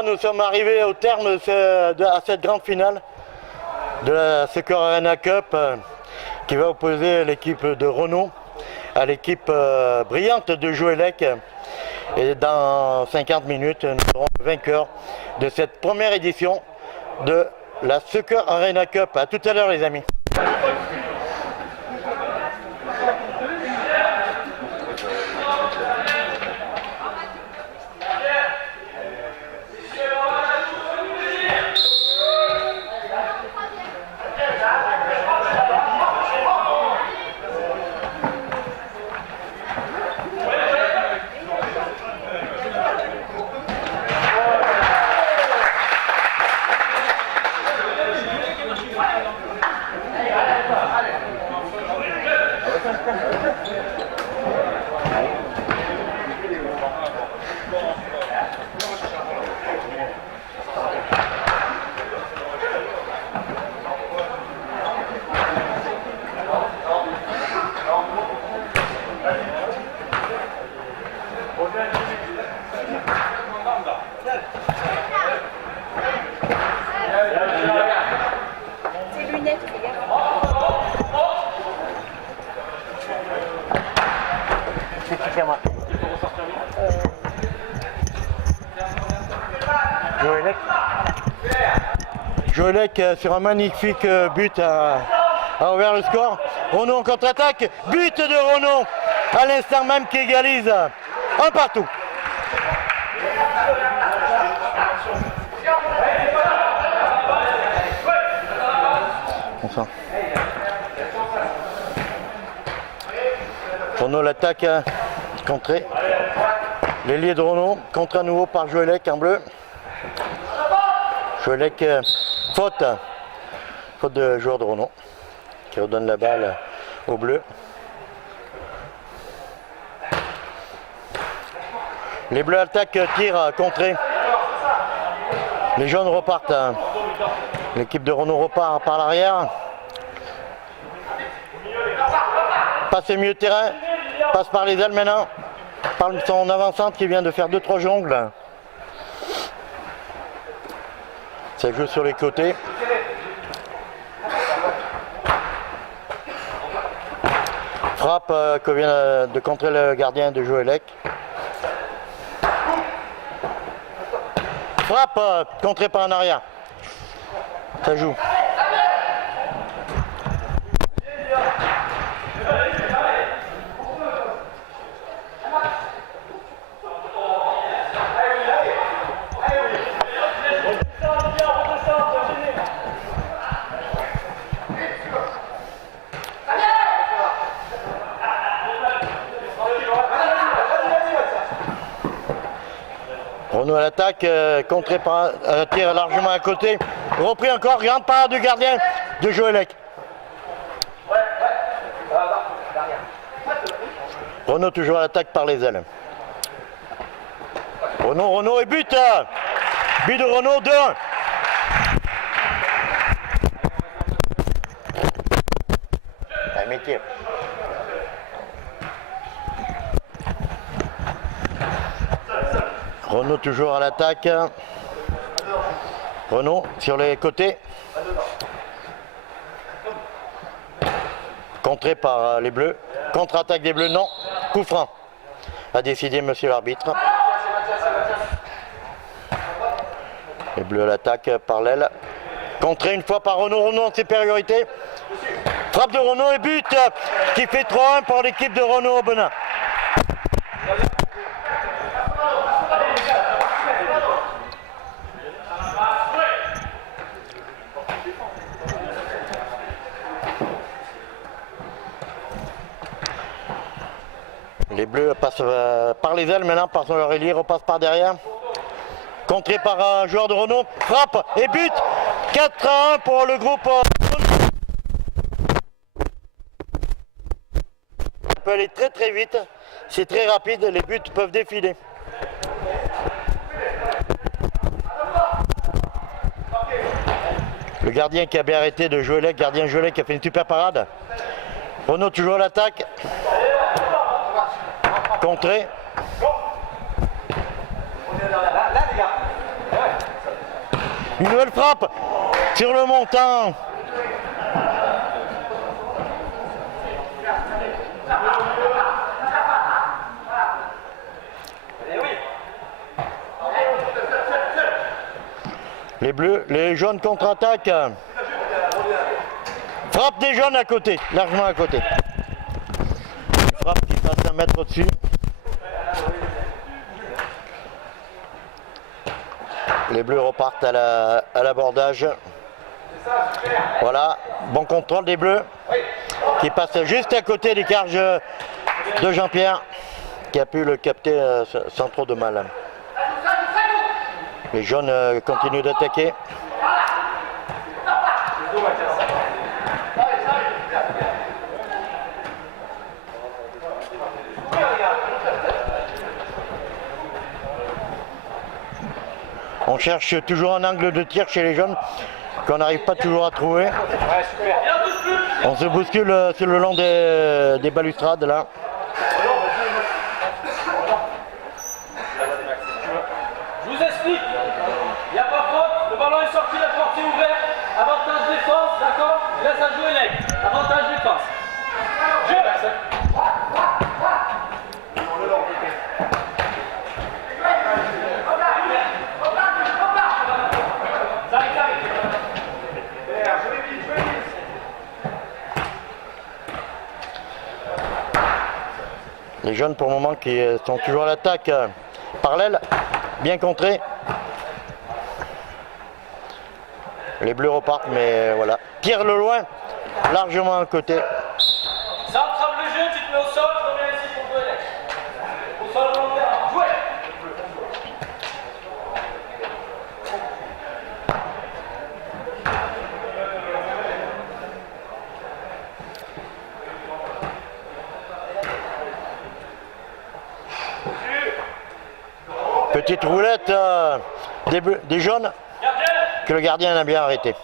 voilà, nous sommes arrivés au terme à cette grande finale de la Secure Arena Cup qui va opposer l'équipe de Renault à l'équipe brillante de Joëlec. Et dans 50 minutes, nous serons vainqueurs de cette première édition de la Secure Arena Cup. À tout à l'heure les amis. Joëlec sur un magnifique but a ouvert le score. Renault en contre-attaque, but de Renault à l'instant même qui égalise un partout. Enfin. Renault l'attaque contrée. L'ailier de Renault contre à nouveau par Joëlec en bleu. Joëlec faute de joueur de Renault qui redonne la balle au bleu. Les bleus attaquent, tirent, contrée. Les jaunes repartent. L'équipe de Renault repart par l'arrière. Passe au milieu de terrain. Passe par les ailes maintenant. Par son avant-centre qui vient de faire 2-3 jongles. Ça joue sur les côtés. Frappe que vient de contrer le gardien de Joëlec. Frappe contrée par en arrière. Ça joue. Renault à l'attaque, contré par un tir largement à côté. Repris encore, grande parade du gardien de Joëlec. Renault toujours à l'attaque par les ailes. Renault et but. But de Renault 2-1. Un métier. Renault toujours à l'attaque. Renault sur les côtés. Contré par les bleus. Contre-attaque des bleus, non. Coup franc. A décidé monsieur l'arbitre. Les bleus à l'attaque par l'aile. Contré une fois par Renault. Renault en supériorité. Frappe de Renault et but qui fait 3-1 pour l'équipe de Renault au Benin. Les bleus passent par les ailes maintenant, par leur ailier, repassent par derrière. Contré par un joueur de Renault, frappe et but. 4-1 pour le groupe. Ça peut aller très très vite, c'est très rapide, les buts peuvent défiler. Le gardien qui a bien arrêté de Joëlec, gardien Joëlec qui a fait une super parade. Renault toujours à l'attaque. Contré. Une nouvelle frappe sur le montant. Les bleus, les jaunes contre-attaquent. Frappe des jaunes à côté, largement à côté. Une frappe qui passe 1 mètre au-dessus. Les bleus repartent à l'abordage. Voilà, bon contrôle des bleus qui passe juste à côté des carges de Jean-Pierre qui a pu le capter sans trop de mal. Les jaunes continuent d'attaquer. On cherche toujours un angle de tir chez les jaunes qu'on n'arrive pas toujours à trouver. On se bouscule sur le long des balustrades là. Je vous explique, il n'y a pas faute, le ballon est sorti, la porte est ouverte, avantage défense, d'accord? Je laisse à jouer l'aigle, avantage défense. Les jeunes pour le moment qui sont toujours à l'attaque par l'aile, bien contrés. Les bleus repartent, mais voilà. Tire le loin, largement à côté. Ça entrave le jeu, tu te mets au sol, je reviens ici pour jouer l'aigle. Au sol volontaire, jouez. Petite roulette des jaunes que le gardien a bien arrêté.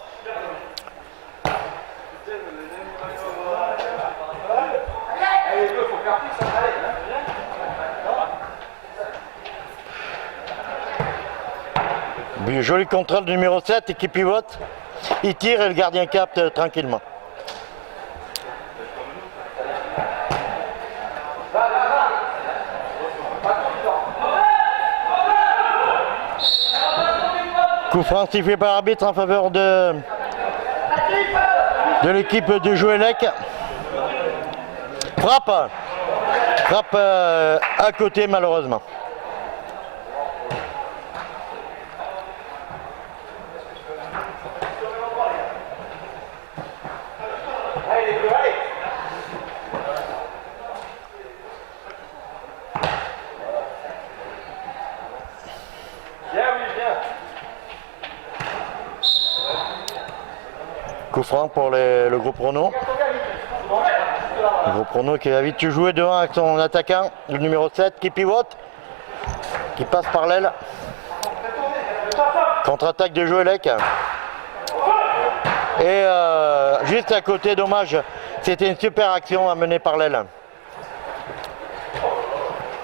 Joli contrôle du numéro 7 qui pivote. Il tire et le gardien capte tranquillement. Coup franc sifflé par l'arbitre en faveur de l'équipe de Jouélec. Frappe à côté malheureusement. Coup franc pour le groupe Renault. Le groupe Renault qui va vite jouer devant avec son attaquant, le numéro 7 qui pivote, qui passe par l'aile. Contre-attaque de Jouélec. Et juste à côté, dommage, c'était une super action amenée par l'aile.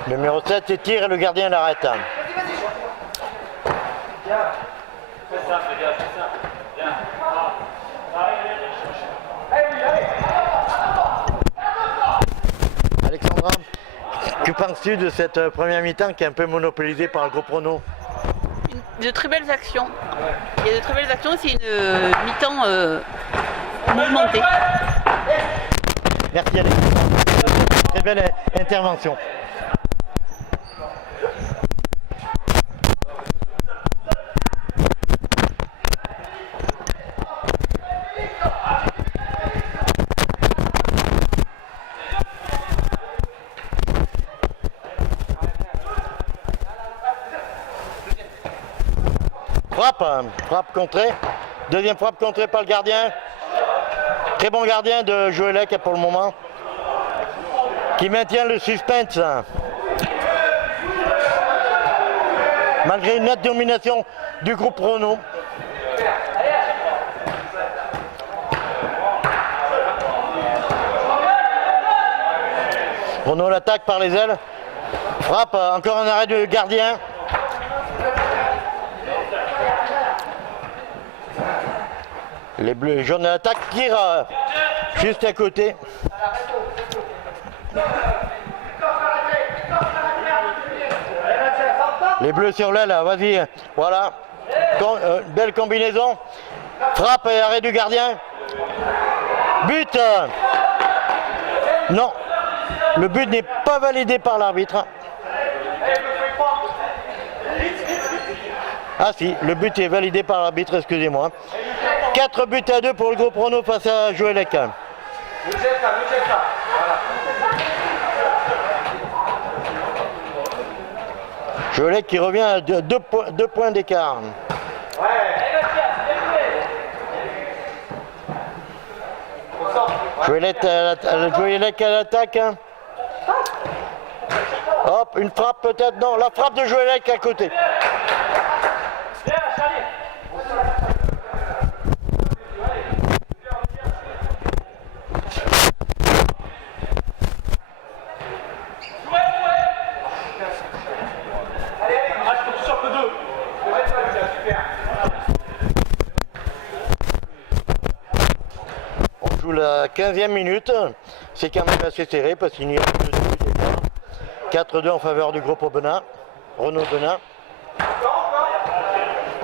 Le numéro 7 s'étire et le gardien l'arrête. Alexandra, que penses-tu de cette première mi-temps qui est un peu monopolisée par le groupe Renault? De très belles actions. Il y a de très belles actions, c'est une mi-temps mouvementée. Merci Alexandra, très belle intervention. Frappe contrée. Deuxième frappe contrée par le gardien. Très bon gardien de Jouélec pour le moment. Qui maintient le suspense. Malgré une nette domination du groupe Renault. Renault l'attaque par les ailes. Frappe, encore un arrêt du gardien. Les bleus et jaunes à l'attaque, tirent juste à côté. Les bleus sur l'aile, vas-y, voilà. Belle combinaison. Frappe et arrêt du gardien. But. Non, le but n'est pas validé par l'arbitre. Ah si, le but est validé par l'arbitre, excusez-moi. 4 buts à 2 pour le groupe Renault face à Joëlec. Joëlec qui revient à 2 points d'écart. Joëlec à l'attaque. Hop, une frappe peut-être, non, la frappe de Joëlec à côté. On joue la 15e minute, c'est quand même assez serré parce qu'il n'y a que 2 buts d'écart. 4-2 en faveur du groupe Renault Benin,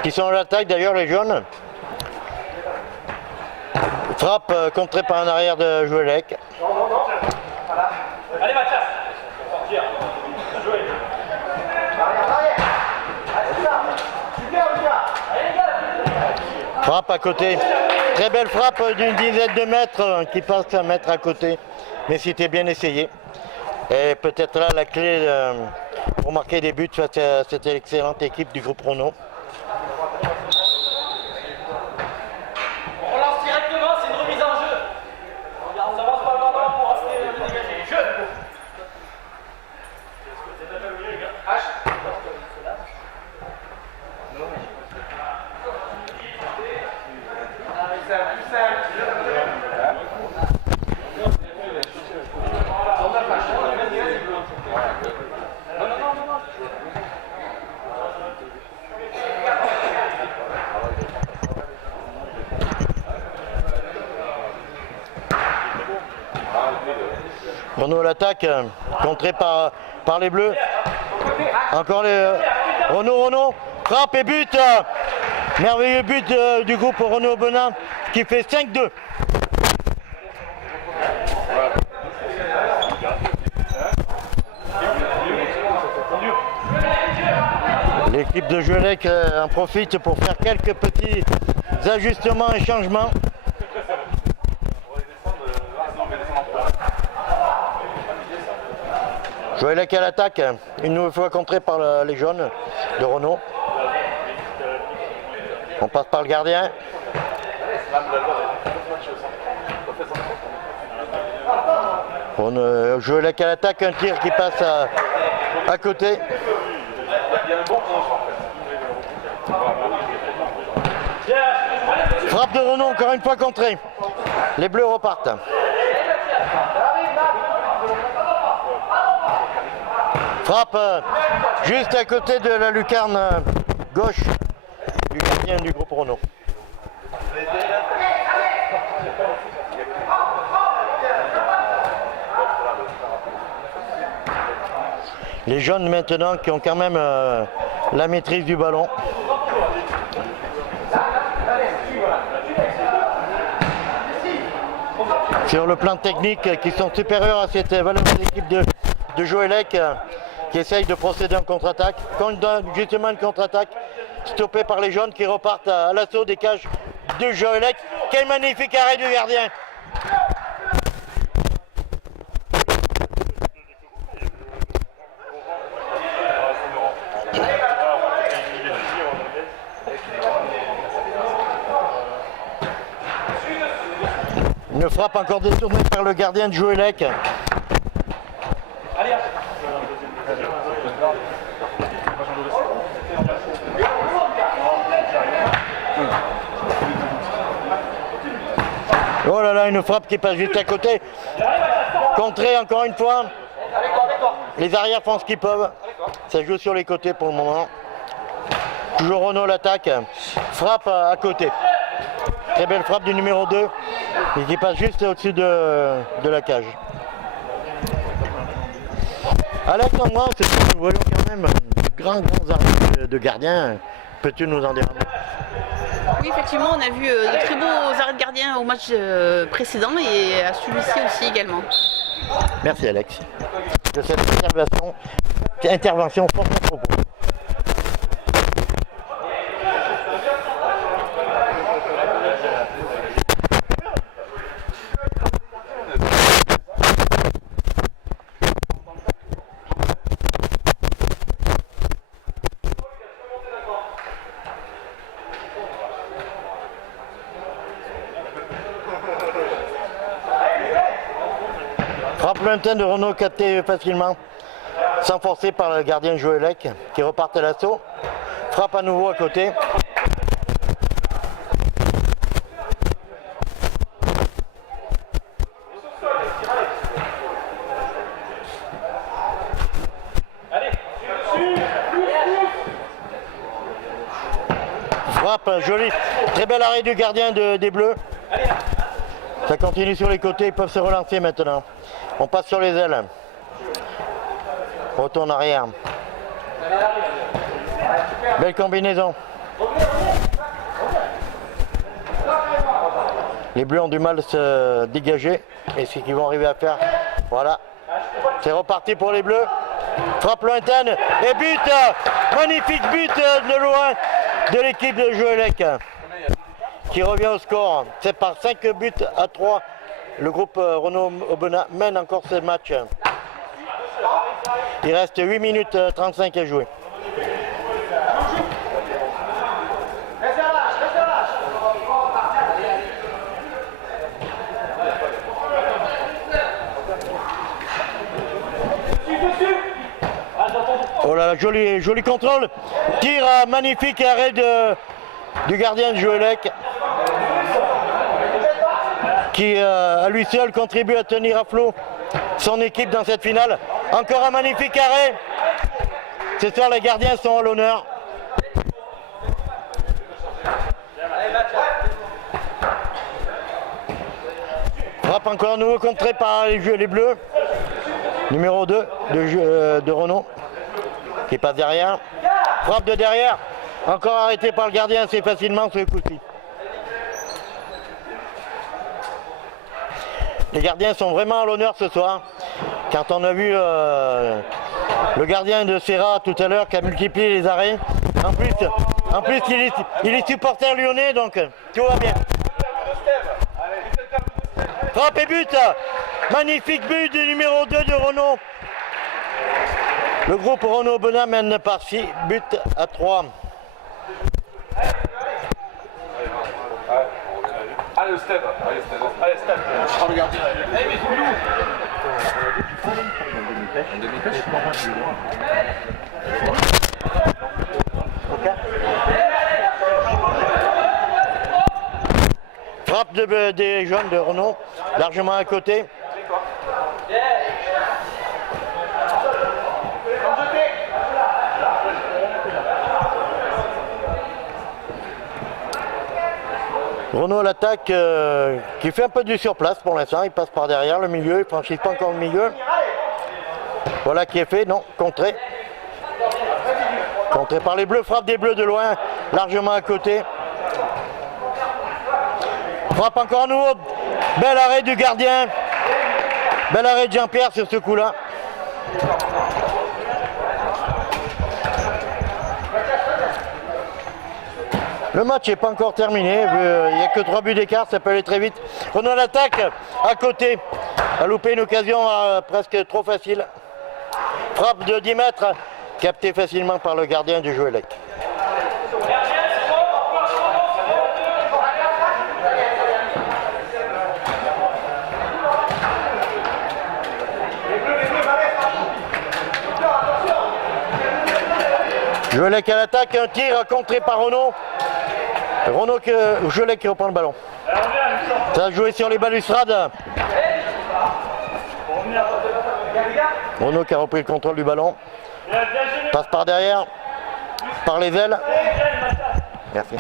qui sont à l'attaque d'ailleurs les jaunes. Frappe contrée par un arrière de Joëlec. Allez Mathias, sortir. Jouer. Frappe à côté. Très belle frappe d'une dizaine de mètres qui passe un mètre à côté. Mais c'était bien essayé. Et peut-être là la clé pour marquer des buts face à cette excellente équipe du groupe Renault. On relance directement, c'est une remise en jeu. On avance pas le ballon pour rester le dégager. Jeu. Renault à l'attaque, contré par les bleus. Encore les Renault, frappe et but. Merveilleux but du groupe Renault Benin qui fait 5-2. L'équipe de Joëlec en profite pour faire quelques petits ajustements et changements. Joëlec à l'attaque, une nouvelle fois contré par les jaunes de Renault. On passe par le gardien. Joëlec à l'attaque, un tir qui passe à côté. Frappe de Renault, encore une fois contrée. Les bleus repartent. Frappe juste à côté de la lucarne gauche du gardien du groupe Renault. Les jaunes maintenant qui ont quand même la maîtrise du ballon. Sur le plan technique, qui sont supérieurs à cette valeureuse équipe de Joëlec qui essaye de procéder en contre-attaque. Quand on donne justement une contre-attaque stoppée par les jaunes qui repartent à l'assaut des cages de Joëlec. Quel magnifique arrêt du gardien! Une frappe encore détournée par le gardien de Joëlec. Oh là là, une frappe qui passe juste à côté. Contrée encore une fois. Les arrières font ce qu'ils peuvent. Ça joue sur les côtés pour le moment. Toujours Renault l'attaque. Frappe à côté. Très belle frappe du numéro 2 et qui passe juste au-dessus de la cage. Alexandra, nous voyons quand même de grands arrêts de gardiens. Peux-tu nous en dire un mot? Oui, effectivement, on a vu de très beaux arrêts de gardien au match précédent et à celui-ci aussi également. Merci Alex de cette intervention fort à propos. Frappe lointaine de Renault capté facilement, sans forcer par le gardien Joëlec qui repart à l'assaut. Frappe à nouveau à côté. Frappe, joli, très bel arrêt du gardien des Bleus. Ça continue sur les côtés, ils peuvent se relancer maintenant. On passe sur les ailes. Retourne arrière. Belle combinaison. Les Bleus ont du mal à se dégager. Et ce qu'ils vont arriver à faire. Voilà. C'est reparti pour les Bleus. Frappe lointaine. Et but. Magnifique but de loin de l'équipe de Joëlec, qui revient au score. C'est par 5 buts à 3. Le groupe Renault Aubenas mène encore ce match. Il reste 8 minutes 35 à jouer. Oh là là, joli contrôle. Tir magnifique, arrêt du gardien de Joëlec, qui à lui seul contribue à tenir à flot son équipe dans cette finale. Encore un magnifique arrêt. Ce soir, les gardiens sont à l'honneur. Frappe encore nouveau contré par les Bleus. Numéro 2 de Renault, qui passe derrière. Frappe de derrière. Encore arrêté par le gardien assez facilement ce coup-ci. Les gardiens sont vraiment à l'honneur ce soir. Quand on a vu le gardien de Serra tout à l'heure qui a multiplié les arrêts. En plus il est supporter lyonnais, donc tout va bien. Frappe et but. Magnifique but du numéro 2 de Renault. Le groupe Renault Aubenas mène par 6 buts à 3. Allez, Steve. Allez, Steve. Regarde. Frappe des jeunes de Renault, largement à côté. Renault l'attaque qui fait un peu du surplace pour l'instant, il passe par derrière le milieu, il ne franchit pas encore le milieu. Voilà qui est fait, non, contré. Contré par les Bleus, frappe des Bleus de loin, largement à côté. Frappe encore à nouveau, bel arrêt du gardien. Bel arrêt de Jean-Pierre sur ce coup-là. Le match n'est pas encore terminé, il n'y a que 3 buts d'écart, ça peut aller très vite. Renault l'attaque à côté, a loupé une occasion presque trop facile. Frappe de 10 mètres, captée facilement par le gardien du Joëlec. Joëlec à l'attaque, un tir contré par Renault. Joëlec qui reprend le ballon. Ça a joué sur les balustrades. Renault qui a repris le contrôle du ballon. Passe par derrière, par les ailes. Merci.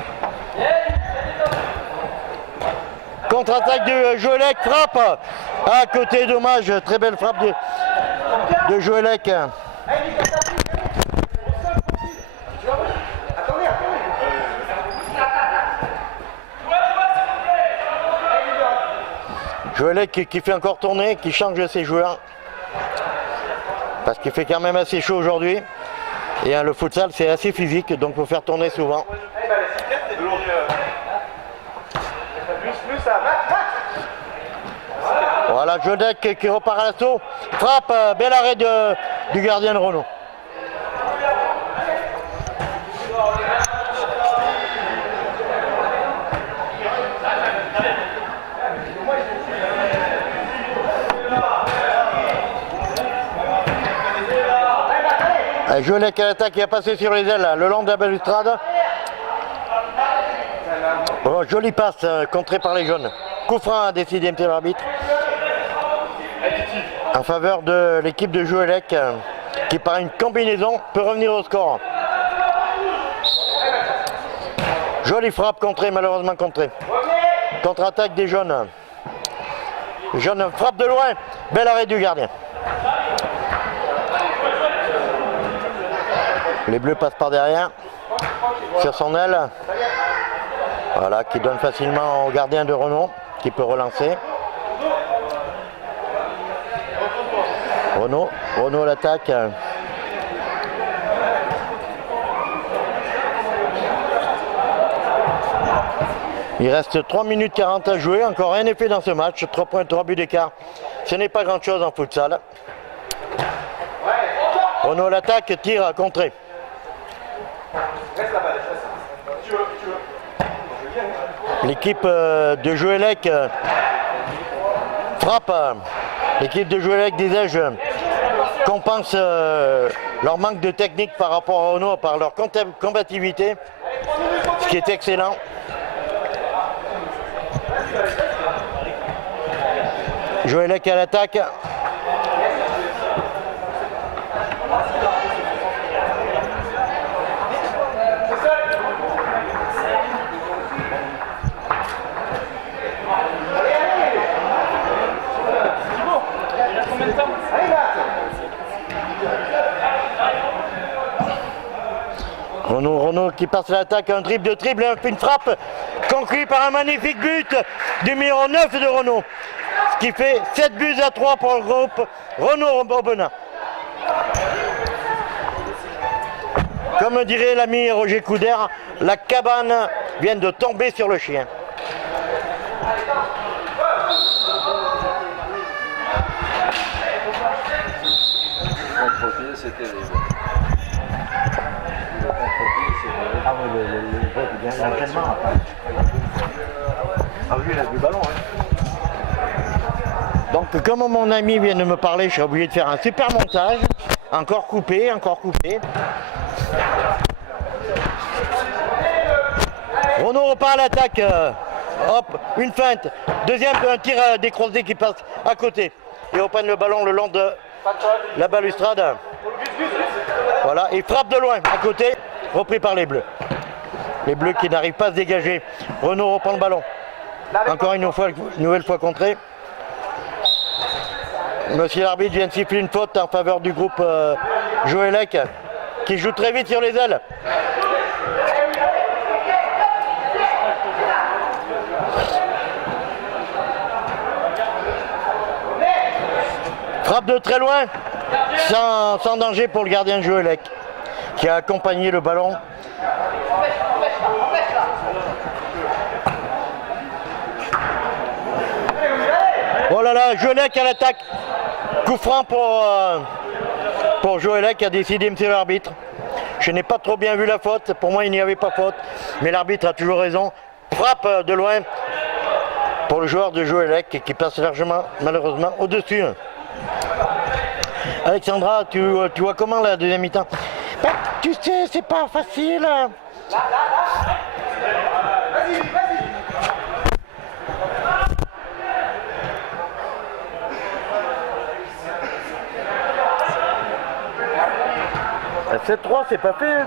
Contre-attaque de Joëlec, frappe à côté, dommage, très belle frappe de Joëlec. Joëlec qui fait encore tourner, qui change ses joueurs. Parce qu'il fait quand même assez chaud aujourd'hui. Et le futsal c'est assez physique, donc il faut faire tourner souvent. Voilà, Joëlec qui repart à l'assaut. Frappe, bel arrêt du gardien de Renault. Joëlec à l'attaque qui a passé sur les ailes le long de la balustrade. Oh, jolie passe contrée par les jaunes. Coup franc a décidé de l'arbitre en faveur de l'équipe de Joëlec qui par une combinaison peut revenir au score. Jolie frappe contrée, malheureusement contrée. Contre-attaque des jaunes. Jaune frappe de loin, bel arrêt du gardien. Les bleus passent par derrière, sur son aile. Voilà, qui donne facilement au gardien de Renault, qui peut relancer. Renault l'attaque. Il reste 3 minutes 40 à jouer, encore un effet dans ce match, 3 points, 3 buts d'écart. Ce n'est pas grand chose en futsal. Renault l'attaque, tire à contrer. L'équipe de Joëlec frappe. L'équipe de Joëlec, disais-je, compense leur manque de technique par rapport à Renault, par leur combativité, ce qui est excellent. Joëlec à l'attaque. Renault qui passe à l'attaque, un dribble de triple, une frappe conclue par un magnifique but du numéro 9 de Renault. Ce qui fait 7 buts à 3 pour le groupe Renault-Aubenas. Comme dirait l'ami Roger Couder, la cabane vient de tomber sur le chien. C'était l'entraînement. Ah oui, il a du ballon. Donc comme mon ami vient de me parler, je suis obligé de faire un super montage. Encore coupé. Renault repart à l'attaque. Hop, une feinte. Deuxième, un tir des croisés qui passe à côté. Et reprennent le ballon le long de la balustrade. Voilà, il frappe de loin à côté, repris par les bleus. Les bleus qui n'arrivent pas à se dégager. Renault reprend le ballon. Encore une nouvelle fois contré. Monsieur l'arbitre vient de siffler une faute en faveur du groupe Joëlec qui joue très vite sur les ailes. Frappe de très loin, sans danger pour le gardien de Joëlec qui a accompagné le ballon. Oh là là, Joëlec à l'attaque. Coup franc pour Joëlec qui a décidé, monsieur l'arbitre. Je n'ai pas trop bien vu la faute, pour moi il n'y avait pas faute, mais l'arbitre a toujours raison. Frappe de loin pour le joueur de Joëlec qui passe largement, malheureusement, au-dessus. Alexandra, tu vois comment la deuxième mi-temps? Ben, tu sais, c'est pas facile. Le 7-3, c'est pas fait.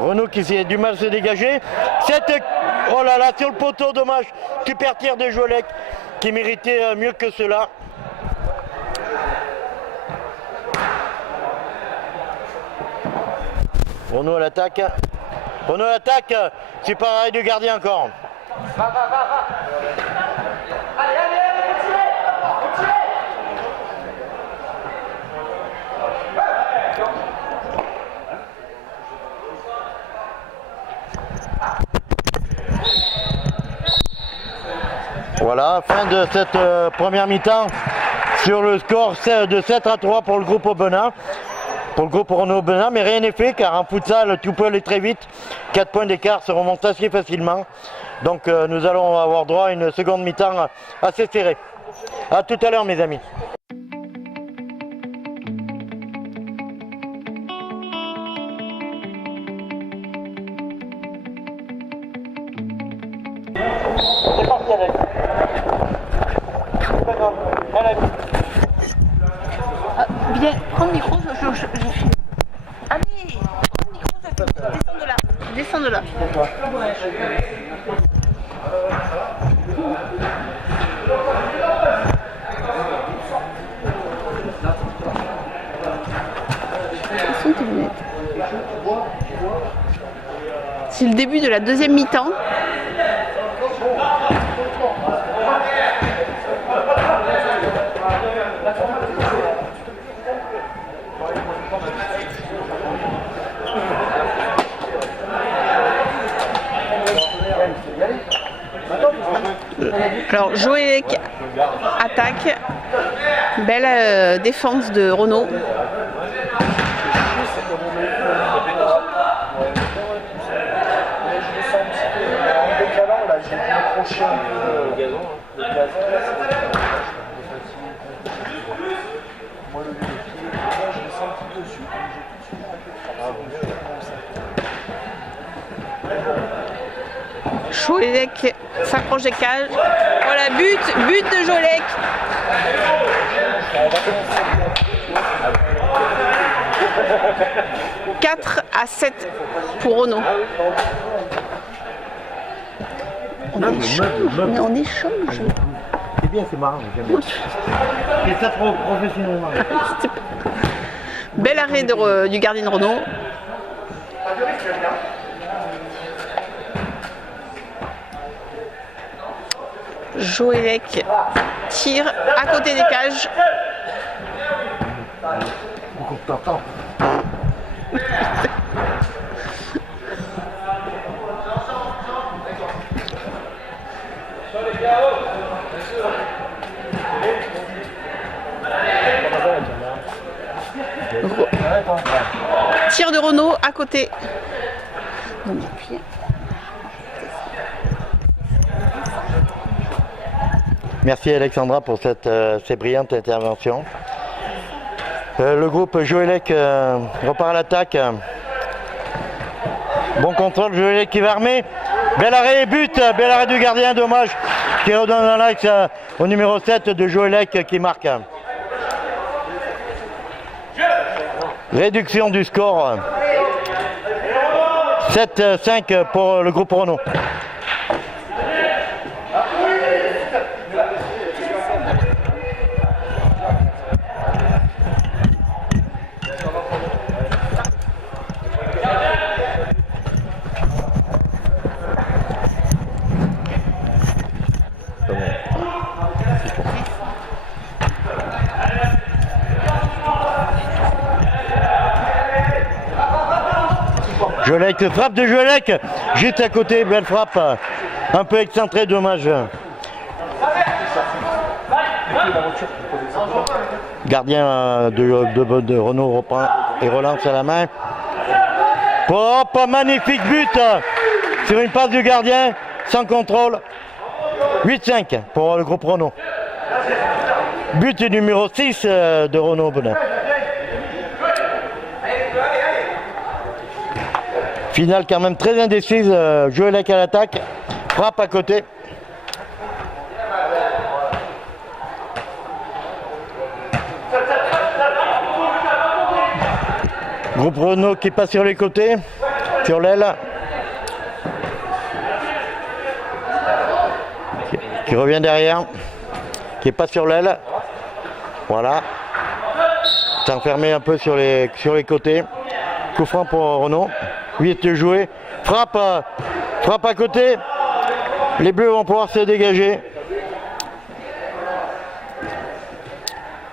Renault qui a du mal à se dégager. Oh là là, sur le poteau, dommage. Super tir de Joëlec qui méritait mieux que cela. Renault à l'attaque. Renault à l'attaque. Super arrêt du gardien encore. Va. Allez, continuez. Voilà, fin de cette première mi-temps sur le score de 7-3 pour le groupe Aubenas. Pour le groupe Renault Aubenas, mais rien n'est fait car en futsal tout peut aller très vite. 4 points d'écart se remontent assez facilement. Donc nous allons avoir droit à une seconde mi-temps assez serrée. A tout à l'heure mes amis. C'est parti Alex. C'est pas grave. Alex. Viens, prends le micro. Allez, prends le micro, descends de là. Descends de là. Quelles sont tes lunettes? C'est le début de la deuxième mi-temps. Alors Joëlec attaque, belle défense de Renault. Joëlec s'approche des cages. Voilà, but de Joëlec. « 4-7 pour Renault. On échange. C'est bien, c'est marrant. C'est ça professionnellement. Bel arrêt du gardien de Renault. Joëlec tire à côté des cages. Tir de Renault à côté. Merci Alexandra pour cette brillante intervention. Le groupe Joëlec repart à l'attaque. Bon contrôle, Joëlec qui va armer. Bel arrêt, but, bel arrêt du gardien, dommage. Qui redonne un like au numéro 7 de Joëlec qui marque. Réduction du score. 7-5 pour le groupe Renault. Joëlec, frappe de Joëlec, juste à côté, belle frappe, un peu excentrée, dommage. Gardien de Renault reprend et relance à la main. Hop, magnifique but sur une passe du gardien, sans contrôle. 8-5 pour le groupe Renault. But numéro 6 de Renault Aubenas. Finale quand même très indécise, Joëlec à l'attaque, frappe à côté. Groupe Renault qui passe sur les côtés, sur l'aile. Qui revient derrière. Qui est pas sur l'aile. Voilà. S'enfermer un peu sur les côtés. Coup franc pour Renaud. 8 joués. Frappe à côté. Les Bleus vont pouvoir se dégager.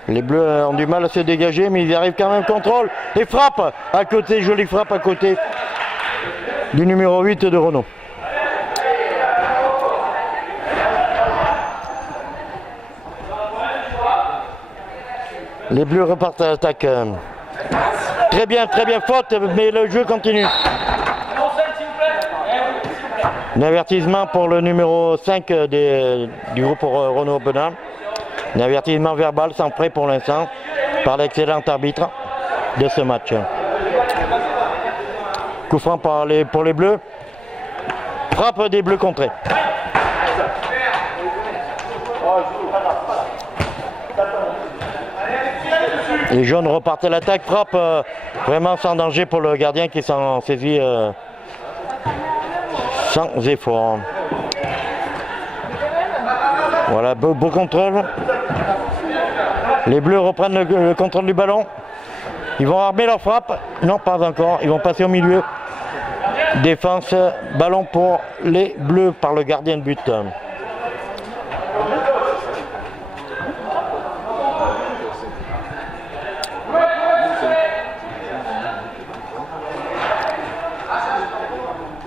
Les Bleus ont du mal à se dégager, mais ils y arrivent quand même. Contrôle et frappe à côté. Jolie frappe à côté du numéro 8 de Renaud. Les Bleus repartent à l'attaque. Très bien, faute, mais le jeu continue. Un avertissement pour le numéro 5 du groupe Renaud Benin. Un avertissement verbal sans prêt pour l'instant par l'excellent arbitre de ce match. Coup franc pour les Bleus. Frappe des Bleus contrés. Les jaunes repartent à l'attaque, frappe vraiment sans danger pour le gardien qui s'en saisit sans effort. Voilà, beau contrôle. Les Bleus reprennent le contrôle du ballon. Ils vont armer leur frappe. Non, pas encore. Ils vont passer au milieu. Défense, ballon pour les Bleus par le gardien de but.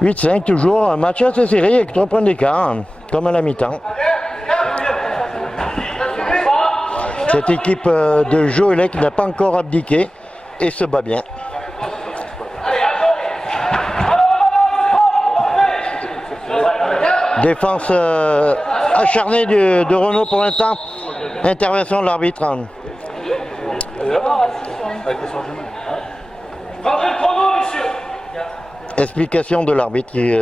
« 8-5 toujours, un match assez serré avec 3 points d'écart, comme à la mi-temps. Cette équipe de Joëlec n'a pas encore abdiqué et se bat bien. Défense acharnée de Renaud pour l'instant. Intervention de l'arbitre. Explication de l'arbitre qui...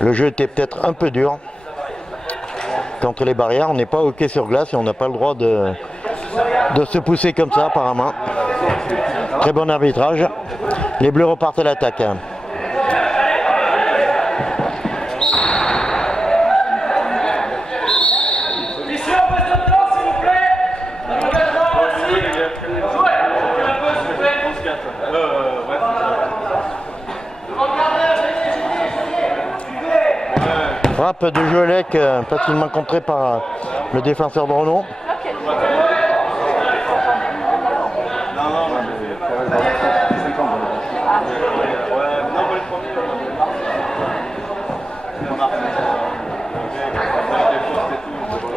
Le jeu était peut-être un peu dur contre les barrières. On n'est pas hockey sur glace et on n'a pas le droit de se pousser comme ça apparemment. Très bon arbitrage. Les Bleus repartent à l'attaque. Frappe de Joëlec, facilement contrée par le défenseur de Renaud.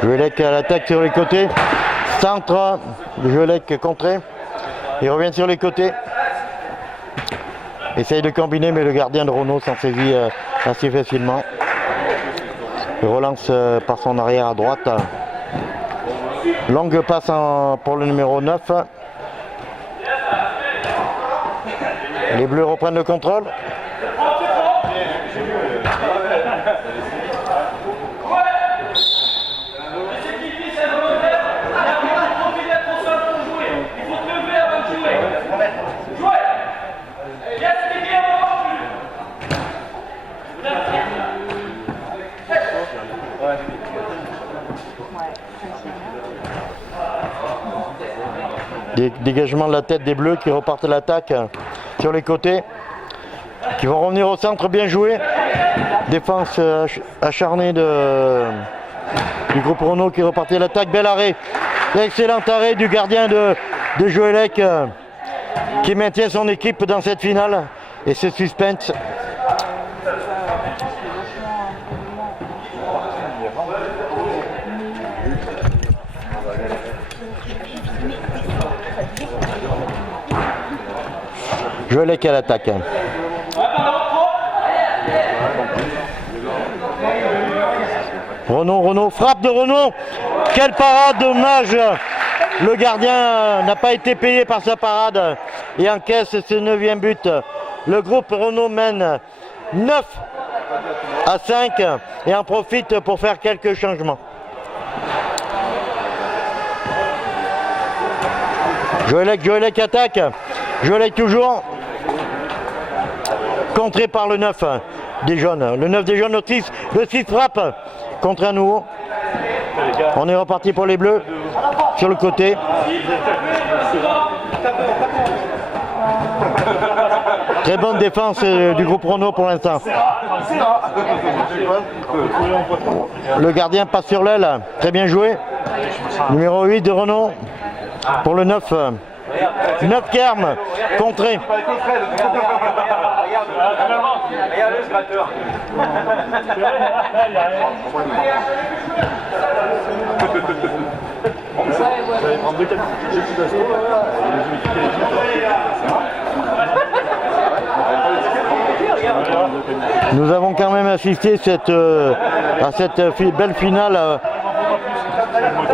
Joëlec à l'attaque sur les côtés. Centre, Joëlec contré. Il revient sur les côtés. Essaye de combiner, mais le gardien de Renaud s'en saisit assez facilement. Il relance par son arrière à droite. Longue passe pour le numéro 9. Les Bleus reprennent le contrôle. Dégagement de la tête des Bleus qui repartent à l'attaque sur les côtés, qui vont revenir au centre, bien joué. Défense acharnée du groupe Renaud qui repartit à l'attaque. Bel arrêt, excellent arrêt du gardien de Joëlec qui maintient son équipe dans cette finale et ce suspense. Joëlec à l'attaque. Renaud, frappe de Renaud. Quelle parade, dommage. Le gardien n'a pas été payé par sa parade et encaisse ce 9e but. Le groupe Renaud mène 9-5 et en profite pour faire quelques changements. Joëlec attaque. Joëlec toujours. Contré par le 9 des jaunes. Le 9 des jaunes, le 6 frappe. Contré à nouveau. On est reparti pour les bleus. Sur le côté. Très bonne défense du groupe Renault pour l'instant. Le gardien passe sur l'aile. Très bien joué. Numéro 8 de Renault. Pour le 9. 9 Kerm. Contré. Regarde le gratteur. Nous avons quand même assisté à cette belle finale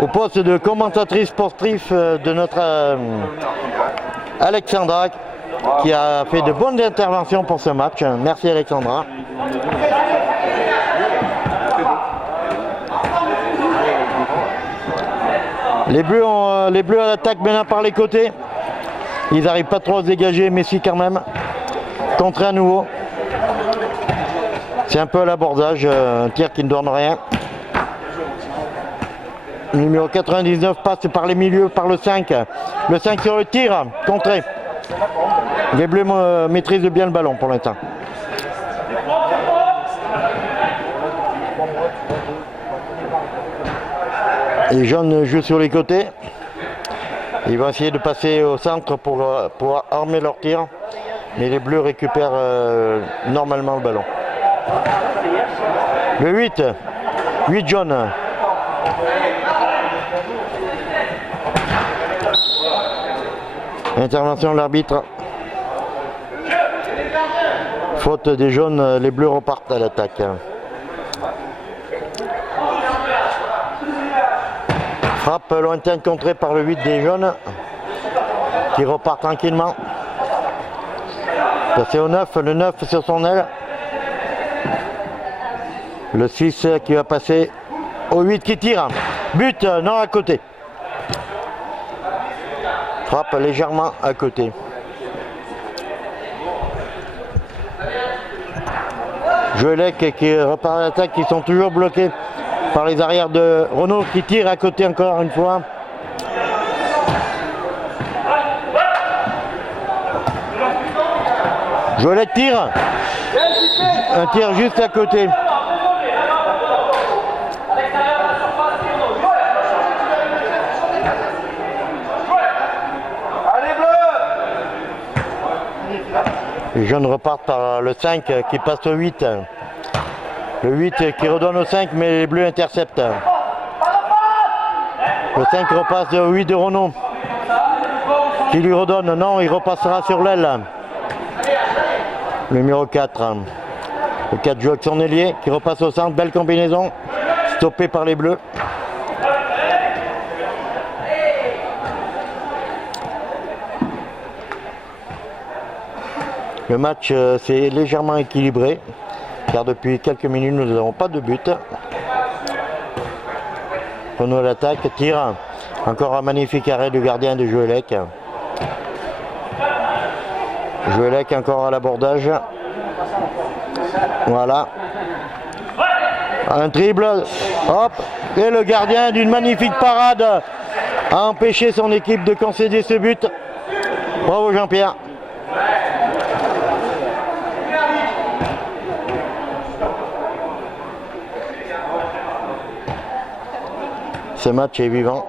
au poste de commentatrice sportive de notre Alexandra, qui a fait de bonnes interventions pour ce match. Merci Alexandra. Les Bleus à l'attaque maintenant par les côtés. Ils n'arrivent pas trop à se dégager, Messi quand même. Contré à nouveau. C'est un peu à l'abordage, un tir qui ne donne rien. Le numéro 99 passe par les milieux, par le 5. Le 5 sur le tir, contré. Les Bleus maîtrisent bien le ballon pour l'instant. Les jaunes jouent sur les côtés. Ils vont essayer de passer au centre pour pouvoir armer leur tir. Mais les Bleus récupèrent normalement le ballon. Le 8 jaunes. Intervention de l'arbitre. Faute des jaunes, les Bleus repartent à l'attaque. Frappe lointaine contrée par le 8 des jaunes, qui repart tranquillement. Passé au 9, le 9 sur son aile. Le 6 qui va passer au 8 qui tire. But, non à côté. Frappe légèrement à côté. Joëlec qui repart à l'attaque, qui sont toujours bloqués par les arrières de Renault qui tire à côté encore une fois. Joëlec tire. Un tir juste à côté. Les jeunes repartent par le 5 qui passe au 8. Le 8 qui redonne au 5, mais les Bleus interceptent. Le 5 repasse au 8 de Renault. Qui lui redonne, non, il repassera sur l'aile. Le numéro 4. Le 4 joue avec son ailier qui repasse au centre. Belle combinaison. Stoppé par les Bleus. Le match s'est légèrement équilibré, car depuis quelques minutes nous n'avons pas de but. Renault à l'attaque, tire. Encore un magnifique arrêt du gardien de Joëlec. Joëlec encore à l'abordage. Voilà. Un dribble. Hop. Et le gardien d'une magnifique parade a empêché son équipe de concéder ce but. Bravo Jean-Pierre. Ce match est vivant.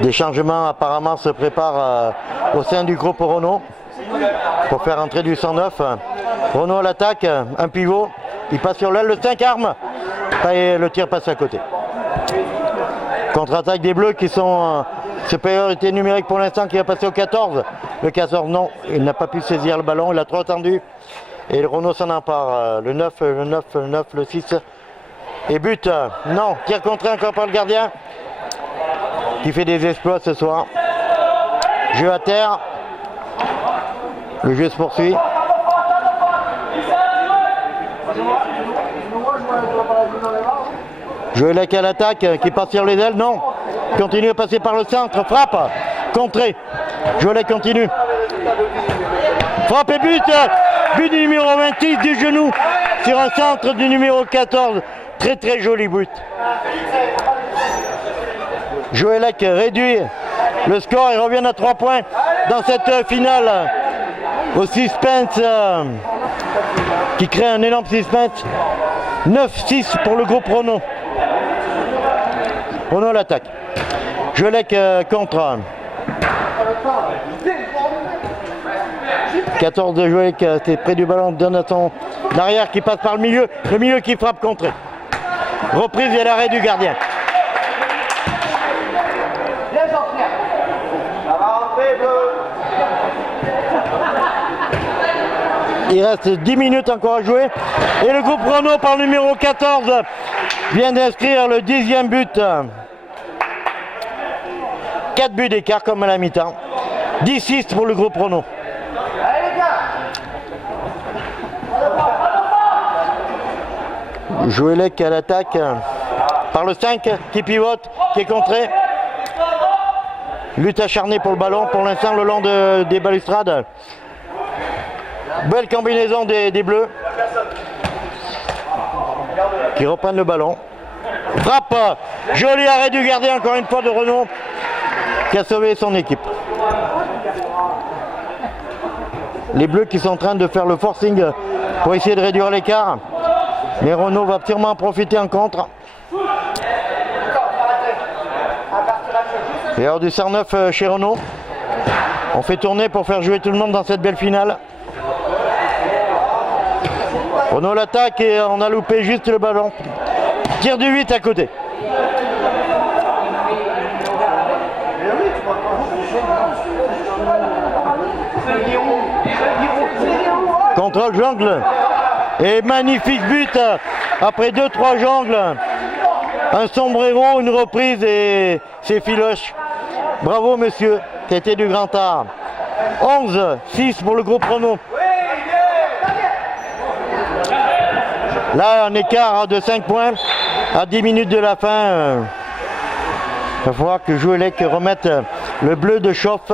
Des changements apparemment se préparent au sein du groupe Renault pour faire entrer du 109. Renault à l'attaque, un pivot, il passe sur l'aile, le 5 arme et le tir passe à côté. Contre-attaque des Bleus qui sont supériorité numérique pour l'instant, qui va passer au 14. Le 14 non, il n'a pas pu saisir le ballon, il a trop attendu. Et le Renault s'en empare. Le 9, le 9, le 9, le 6. Et but, non, tir contré encore par le gardien, qui fait des exploits ce soir. Jeu à terre. Le jeu se poursuit. Joëlec à l'attaque, qui passe sur les ailes, non. Continue à passer par le centre, frappe, contré. Joëlec continue. Frappe et but. But du numéro 26 du genou sur un centre du numéro 14. Très très joli but. Joëlec réduit le score et revient à 3 points dans cette finale au suspense qui crée un énorme suspense. 9-6 pour le groupe Renault. Renault l'attaque. Joëlec contre. 14 de Joëlec, c'est près du ballon, donne à son arrière qui passe par le milieu qui frappe contré. Reprise et l'arrêt du gardien. Il reste 10 minutes encore à jouer. Et le groupe Renault par le numéro 14 vient d'inscrire le 10e but. 4 buts d'écart comme à la mi-temps. 10-6 pour le groupe Renault. Joëlec à l'attaque par le 5 qui pivote, qui est contré. Lutte acharnée pour le ballon, pour l'instant le long des balustrades. Belle combinaison des Bleus qui reprennent le ballon. Frappe, joli arrêt du gardien encore une fois de Renault qui a sauvé son équipe. Les Bleus qui sont en train de faire le forcing pour essayer de réduire l'écart. Mais Renault va sûrement en profiter en contre. Et hors du 109 chez Renault. On fait tourner pour faire jouer tout le monde dans cette belle finale. Renault l'attaque et on a loupé juste le ballon. Tir du 8 à côté. Contrôle jongle. Et magnifique but après 2-3 jongles. Un sombrero, une reprise et c'est filoche. Bravo monsieur, c'était du grand art. 11-6 pour le groupe Renault. Là un écart de 5 points à 10 minutes de la fin. Il va falloir que Joëlec remette le bleu de chauffe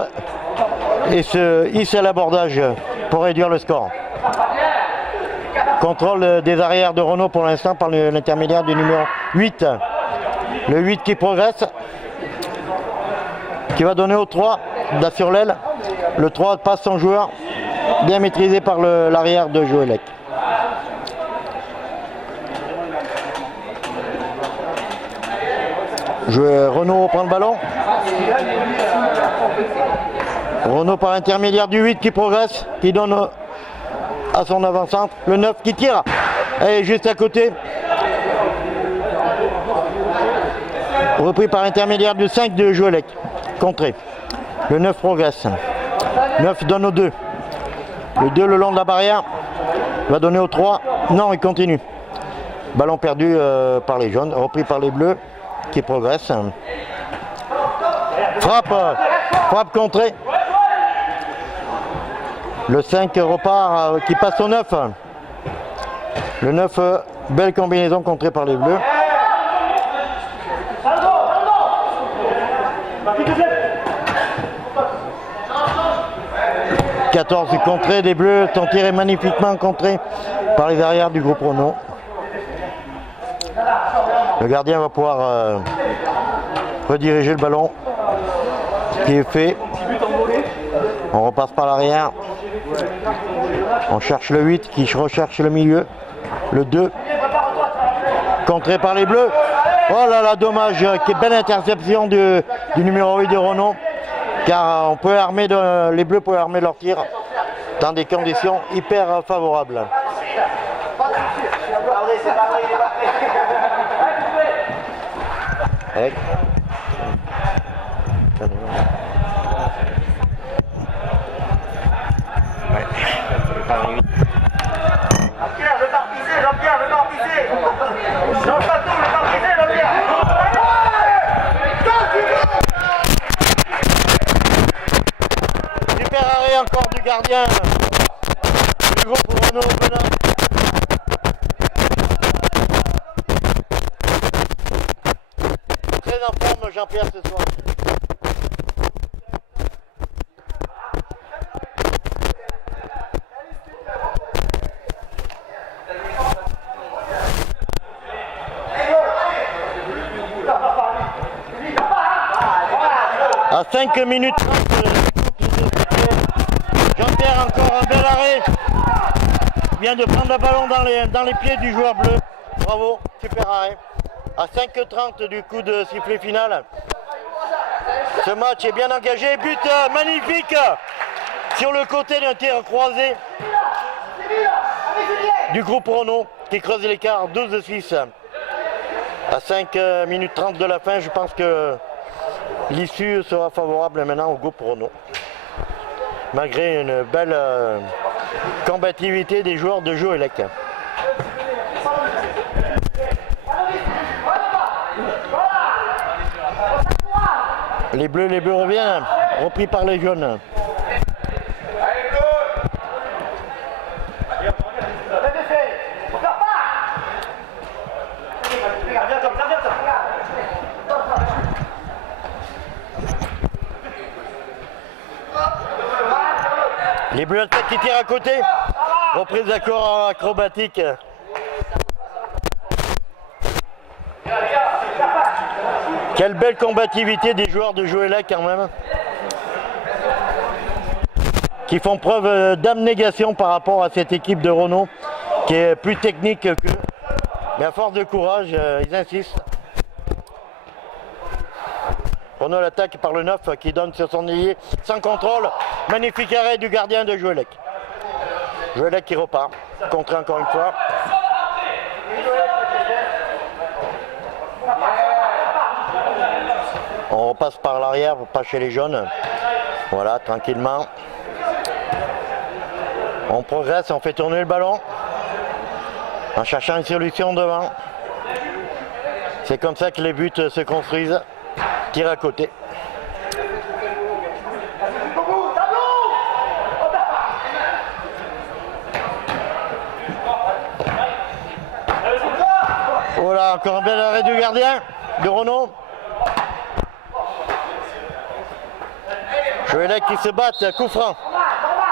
et se hisse à l'abordage pour réduire le score. Contrôle des arrières de Renault pour l'instant par l'intermédiaire du numéro 8. Le 8 qui progresse, qui va donner au 3 sur l'aile. Le 3 passe son joueur, bien maîtrisé par l'arrière de Joëlec. Renault reprend le ballon. Renault par l'intermédiaire du 8 qui progresse, qui donne à son avant-centre. Le 9 qui tire. Et juste à côté. Repris par l'intermédiaire du 5 de Joëlec. Contré. Le 9 progresse. 9 donne au 2. Le 2 le long de la barrière. Va donner au 3. Non, il continue. Ballon perdu par les jaunes. Repris par les bleus qui progressent. Frappe contrée. Le 5 repart qui passe au 9. Le 9, belle combinaison contrée par les bleus. « 14 contrées des bleus, sont tirés magnifiquement contrés par les arrières du groupe Renault. Le gardien va pouvoir rediriger le ballon, ce qui est fait. On repasse par l'arrière. On cherche le 8 qui recherche le milieu. Le 2. Contré par les bleus. Oh là là, dommage. Quelle belle interception du numéro 8 de Renault. Car on peut armer les bleus peuvent armer leur tir dans des conditions hyper favorables. Ouais. Jean-Pierre, je pars pisser, Jean-Pierre, je pars pisser. Jean-Patou, je pars pisser, Jean-Pierre. Super arrêt encore du gardien du groupe Renault. faire ce soir. À 5 minutes 30 Jean-Pierre, encore un bel arrêt. Il vient de prendre le ballon dans les pieds du joueur bleu. Bravo, super arrêt. À 5h30 du coup de sifflet final. Ce match est bien engagé. But magnifique sur le côté d'un tir croisé du groupe Renault qui creuse l'écart 12-6. À 5 minutes 30 de la fin, je pense que l'issue sera favorable maintenant au groupe Renault. Malgré une belle combativité des joueurs de Joëlec. Les bleus reviennent, repris par les jaunes. Les bleus de tête qui tirent à côté. Reprise d'accord acrobatique. Quelle belle combativité des joueurs de Joëlec quand même. Qui font preuve d'abnégation par rapport à cette équipe de Renault qui est plus technique qu'eux. Mais à force de courage, ils insistent. Renault l'attaque par le 9 qui donne sur son ailier sans contrôle. Magnifique arrêt du gardien de Joëlec. Joëlec qui repart. Contré encore une fois. On repasse par l'arrière, pas chez les jaunes. Voilà, tranquillement. On progresse, on fait tourner le ballon. En cherchant une solution devant. C'est comme ça que les buts se construisent. Tir à côté. Voilà, encore un bel arrêt du gardien de Renault. Joëlec qui se bat, coup franc.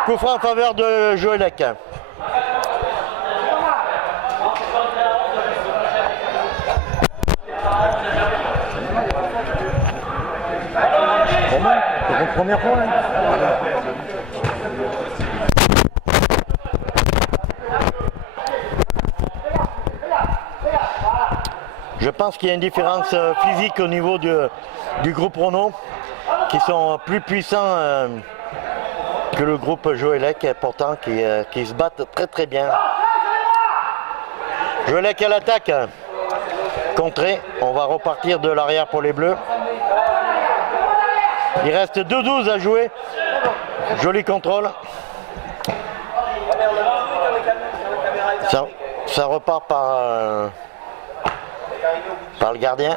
Coup franc en faveur de Joëlec. C'est votre première fois là. Je pense qu'il y a une différence physique au niveau du groupe Renault qui sont plus puissants que le groupe Joëlec pourtant qui se battent très très bien. Joëlec à l'attaque. Contré, on va repartir de l'arrière pour les bleus. Il reste 2-12 à jouer. Joli contrôle. Ça repart par le gardien.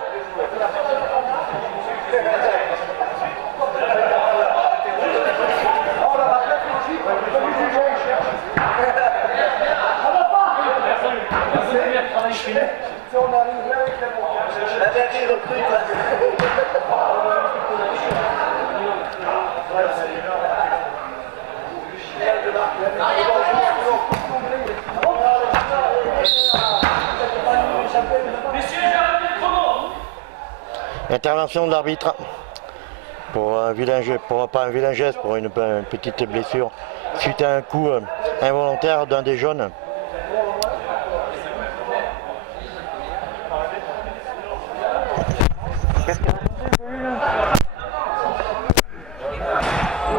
Intervention de l'arbitre pour un vilain geste, pas un vilain geste, pour une petite blessure suite à un coup involontaire d'un des jaunes.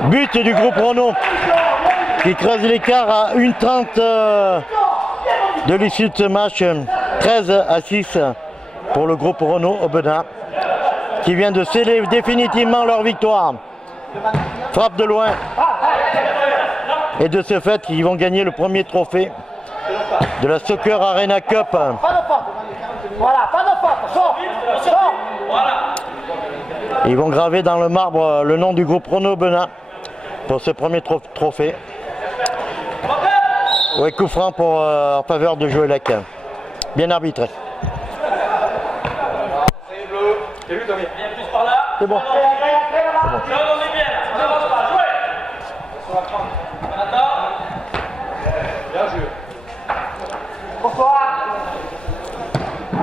But du groupe Renault qui creuse l'écart à 1:30 de l'issue de ce match, 13-6 pour le groupe Renault Aubenas qui vient de sceller définitivement leur victoire. Frappe de loin et de ce fait ils vont gagner le premier trophée de la Soccer Arena Cup. Voilà, pas de faute, sort. Ils vont graver dans le marbre le nom du groupe Renault Aubenas pour ce premier trophée. Oui, coup franc en faveur de Joëlec. Bien arbitré. Bien plus par là. C'est bon. Jeune, on est bien. On n'avance pas. Jouez. Jonathan. Bien joué. Bonsoir.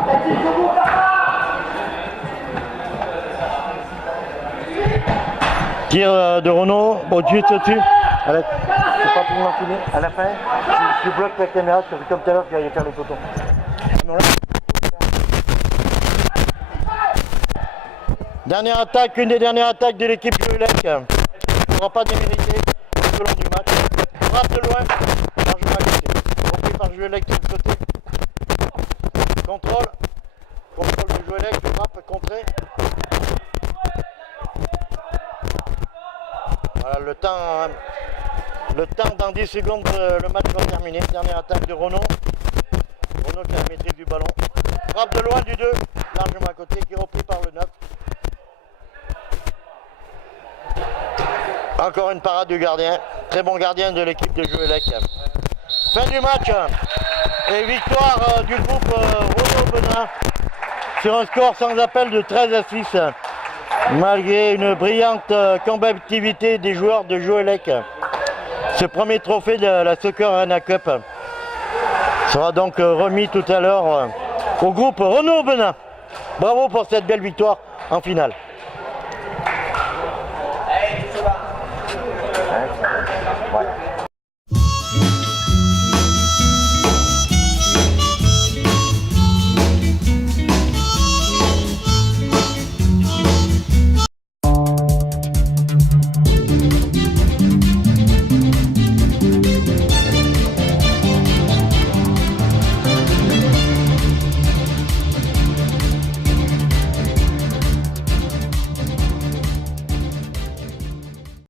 Tactique debout, Tir de Renaud, au-dessus, au-dessus. Allez, c'est pas pour l'enfiler. À la fin, tu bloques la caméra, tu fais comme tout à l'heure, tu vas aller faire le coton. Dernière attaque, une des dernières attaques de l'équipe Juelec. Il ne pourra pas démériter tout au long du match. Frappe de loin, largement à côté. Repris par Juelec de l'autre côté. Contrôle. Contrôle de Juelec, frappe, contrée. Voilà, le temps dans 10 secondes, le match va terminer. Dernière attaque de Renaud. Renaud qui a la maîtrise du ballon. Frappe de loin du 2, largement à côté, qui est repris par le 9. Encore une parade du gardien. Très bon gardien de l'équipe de Juelec. Fin du match. Et victoire du groupe Renaud-Benin sur un score sans appel de 13 à 6. Malgré une brillante combativité des joueurs de Juelec. Ce premier trophée de la Soccer Arena Cup sera donc remis tout à l'heure au groupe Renaud-Benin. Bravo pour cette belle victoire en finale.